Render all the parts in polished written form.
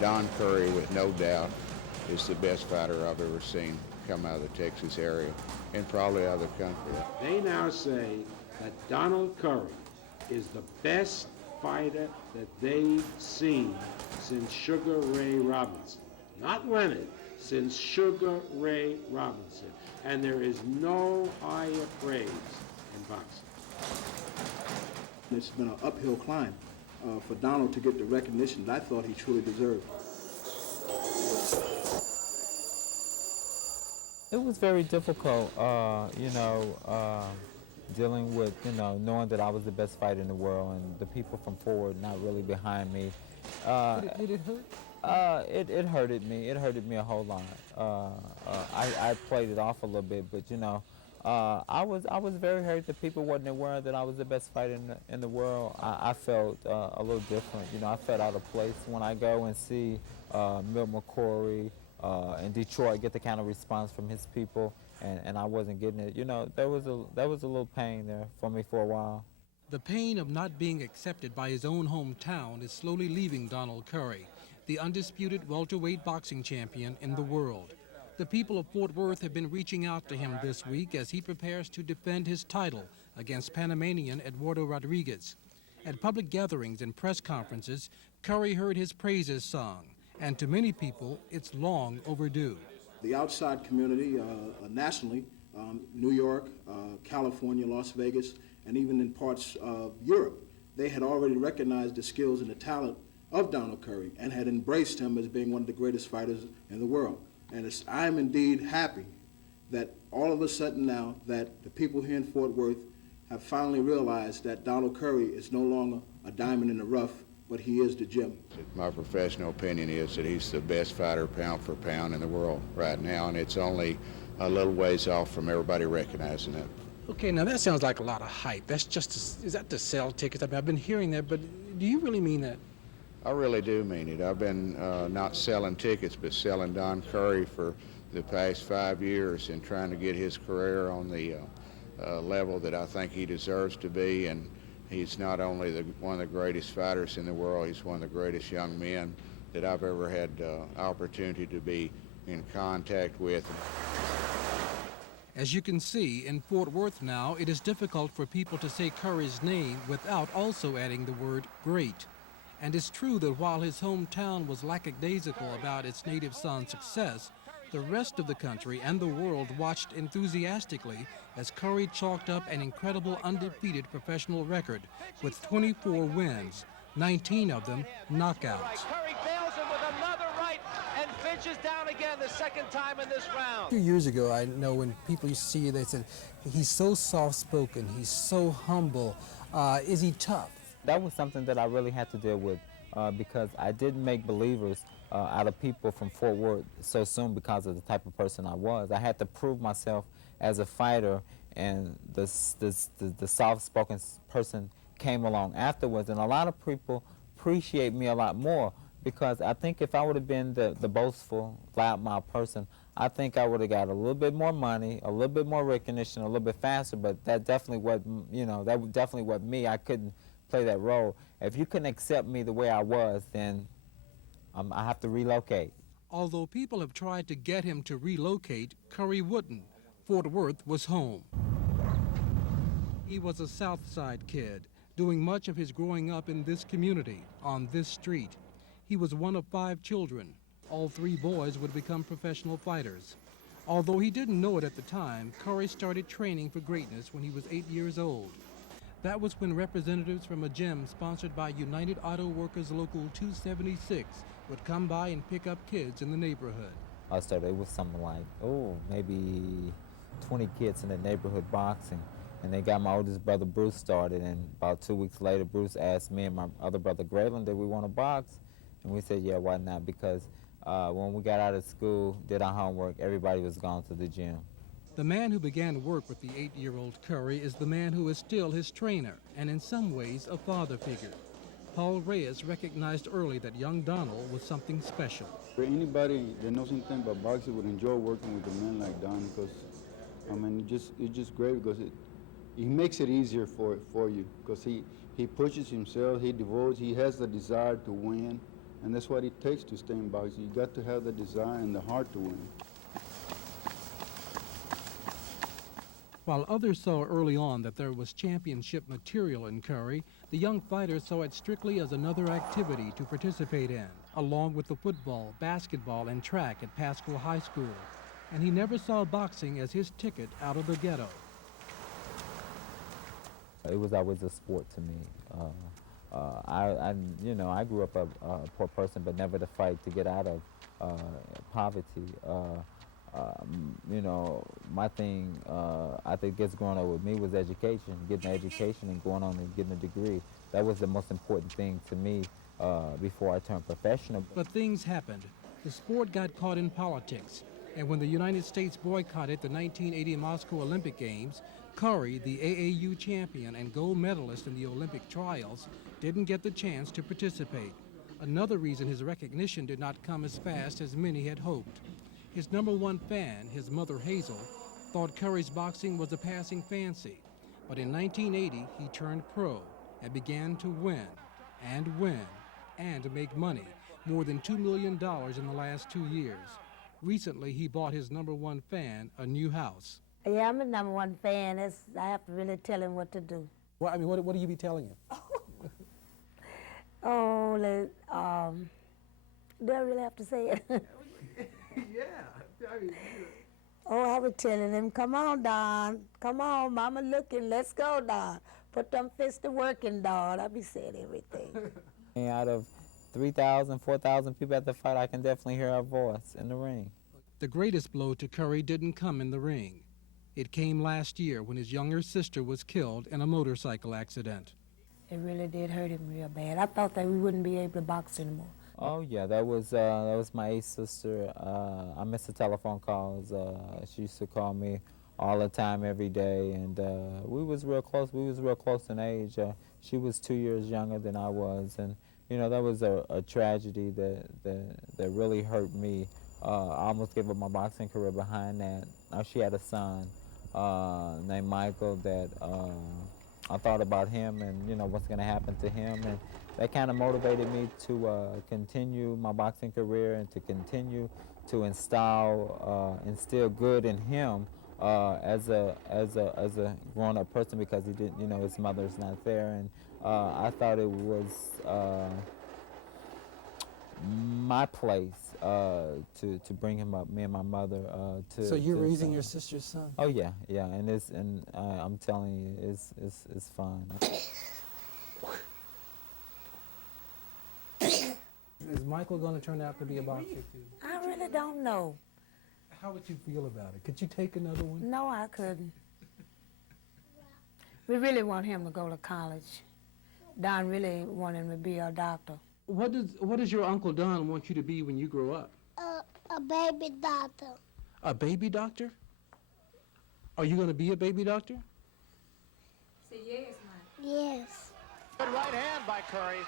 Don Curry, with no doubt, is the best fighter I've ever seen come out of the Texas area and probably out of the country. They now say that Donald Curry is the best fighter that they've seen since Sugar Ray Robinson. Not Leonard, since Sugar Ray Robinson. And there is no higher praise in boxing. It's been an uphill climb for Donald to get the recognition that I thought he truly deserved. It was very difficult, dealing with, knowing that I was the best fighter in the world and the people from forward not really behind me. Did it hurt? It hurted me. It hurted me a whole lot. I played it off a little bit, but I was very hurt that people wasn't aware that I was the best fighter in the world. I felt a little different. I felt out of place when I go and see Milt McCrory in Detroit get the kind of response from his people, and I wasn't getting it. There was a little pain there for me for a while. The pain of not being accepted by his own hometown is slowly leaving Donald Curry, the undisputed welterweight boxing champion in the world. The people of Fort Worth have been reaching out to him this week as he prepares to defend his title against Panamanian Eduardo Rodriguez. At public gatherings and press conferences, Curry heard his praises sung, and to many people, it's long overdue. The outside community, nationally, New York, California, Las Vegas, and even in parts of Europe, they had already recognized the skills and the talent of Donald Curry and had embraced him as being one of the greatest fighters in the world. And I'm indeed happy that all of a sudden now that the people here in Fort Worth have finally realized that Donald Curry is no longer a diamond in the rough, but he is the gem. My professional opinion is that he's the best fighter pound for pound in the world right now, and it's only a little ways off from everybody recognizing it. Okay, now that sounds like a lot of hype. That's just, is that to sell tickets? I mean, I've been hearing that, but do you really mean that? I really do mean it. I've been not selling tickets, but selling Don Curry for the past 5 years and trying to get his career on the level that I think he deserves to be. And he's not only one of the greatest fighters in the world, he's one of the greatest young men that I've ever had opportunity to be in contact with. As you can see, in Fort Worth now, it is difficult for people to say Curry's name without also adding the word great. And it's true that while his hometown was lackadaisical about its native son's success, the rest of the country and the world watched enthusiastically as Curry chalked up an incredible undefeated professional record with 24 wins, 19 of them knockouts. Curry bails him with another right and finishes down again the second time in this round. A few years ago, I know when people used to see you, they said, he's so soft-spoken, he's so humble. Is he tough? That was something that I really had to deal with because I didn't make believers out of people from Fort Worth so soon because of the type of person I was. I had to prove myself as a fighter, and the soft-spoken person came along afterwards. And a lot of people appreciate me a lot more because I think if I would have been the boastful, loudmouth person, I think I would have got a little bit more money, a little bit more recognition, a little bit faster. But that definitely wasn't me. I couldn't play that role. If you couldn't accept me the way I was, then I have to relocate. Although people have tried to get him to relocate, Curry wouldn't. Fort Worth was home. He was a South Side kid, doing much of his growing up in this community, on this street. He was one of 5 children. All 3 boys would become professional fighters. Although he didn't know it at the time, Curry started training for greatness when he was 8 years old. That was when representatives from a gym sponsored by United Auto Workers Local 276 would come by and pick up kids in the neighborhood. I started with something like, maybe 20 kids in the neighborhood boxing. And they got my oldest brother Bruce started, and about 2 weeks later, Bruce asked me and my other brother Graylin, did we want to box? And we said, yeah, why not? Because when we got out of school, did our homework, everybody was gone to the gym. The man who began work with the 8-year-old Curry is the man who is still his trainer, and in some ways a father figure. Paul Reyes recognized early that young Donald was something special. For anybody that knows anything about boxing would enjoy working with a man like Don because, I mean, it's just great because he makes it easier for you because he pushes himself, he devotes, he has the desire to win, And that's what it takes to stay in boxing. You got to have the desire and the heart to win. While others saw early on that there was championship material in Curry, the young fighter saw it strictly as another activity to participate in, along with the football, basketball, and track at Pasco High School. And he never saw boxing as his ticket out of the ghetto. It was always a sport to me. I grew up a poor person, but never to fight to get out of poverty. My thing, I think gets growing up with me was education, getting an education and going on and getting a degree. That was the most important thing to me before I turned professional. But things happened. The sport got caught in politics. And when the United States boycotted the 1980 Moscow Olympic Games, Curry, the AAU champion and gold medalist in the Olympic trials, didn't get the chance to participate. Another reason his recognition did not come as fast as many had hoped. His #1 fan, his mother Hazel, thought Curry's boxing was a passing fancy. But in 1980, he turned pro and began to win and make money, more than $2 million in the last 2 years. Recently, he bought his #1 fan a new house. Yeah, I'm a #1 fan. I have to really tell him what to do. Well, I mean, what do you be telling him? Oh, do I really have to say it? Oh, I was telling him, come on, Don. Come on, Mama looking. Let's go, Don. Put them fists to working, Don. I be saying everything. And out of 3,000, 4,000 people at the fight, I can definitely hear her voice in the ring. The greatest blow to Curry didn't come in the ring. It came last year when his younger sister was killed in a motorcycle accident. It really did hurt him real bad. I thought that we wouldn't be able to box anymore. Oh yeah, that was my eighth sister. I missed the telephone calls. She used to call me all the time, every day, and we was real close. We was real close in age. She was 2 years younger than I was, and that was a tragedy that really hurt me. I almost gave up my boxing career behind that. She had a son named Michael that I thought about him and what's going to happen to him, and that kind of motivated me to continue my boxing career and to continue to instill good in him as a grown-up person, because he didn't, his mother's not there, and I thought it was my place to bring him up, me and my mother. So you're raising your sister's son? Oh yeah, and I'm telling you, it's fun. Is Michael going to turn out to be a boxer too? I really don't know. How would you feel about it? Could you take another one? No, I couldn't. We really want him to go to college. Don really want him to be a doctor. What does your Uncle Don want you to be when you grow up? A baby doctor. A baby doctor? Are you going to be a baby doctor? Say yes, Mike. Yes. Good right hand by Curry.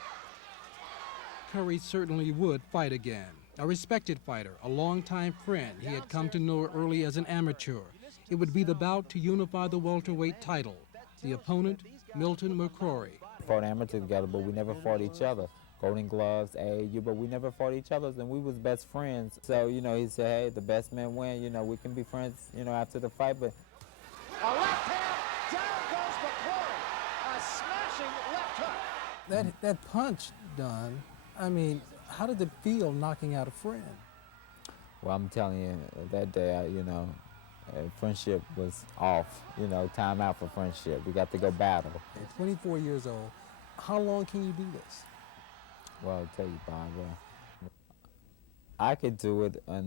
Curry certainly would fight again. A respected fighter, a longtime friend he had come to know early as an amateur. It would be the bout to unify the welterweight title. The opponent, Milton McCrory. We fought amateur together, but we never fought each other. Golden Gloves, AAU, but we never fought each other, and we was best friends. So, he said, hey, the best men win, we can be friends, after the fight, but... A left hand, down goes McCrory. A smashing left hook. That punch, Don, I mean, how did it feel knocking out a friend? Well, I'm telling you, that day, friendship was off, time out for friendship. We got to go battle. At 24 years old, how long can you do this? Well, I'll tell you, Bob, I could do it as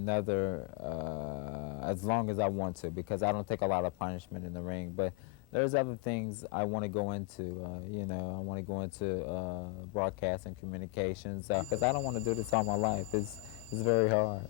long as I want to, because I don't take a lot of punishment in the ring, but there's other things I want to go into, I want to go into broadcast and communications, because I don't want to do this all my life. It's very hard.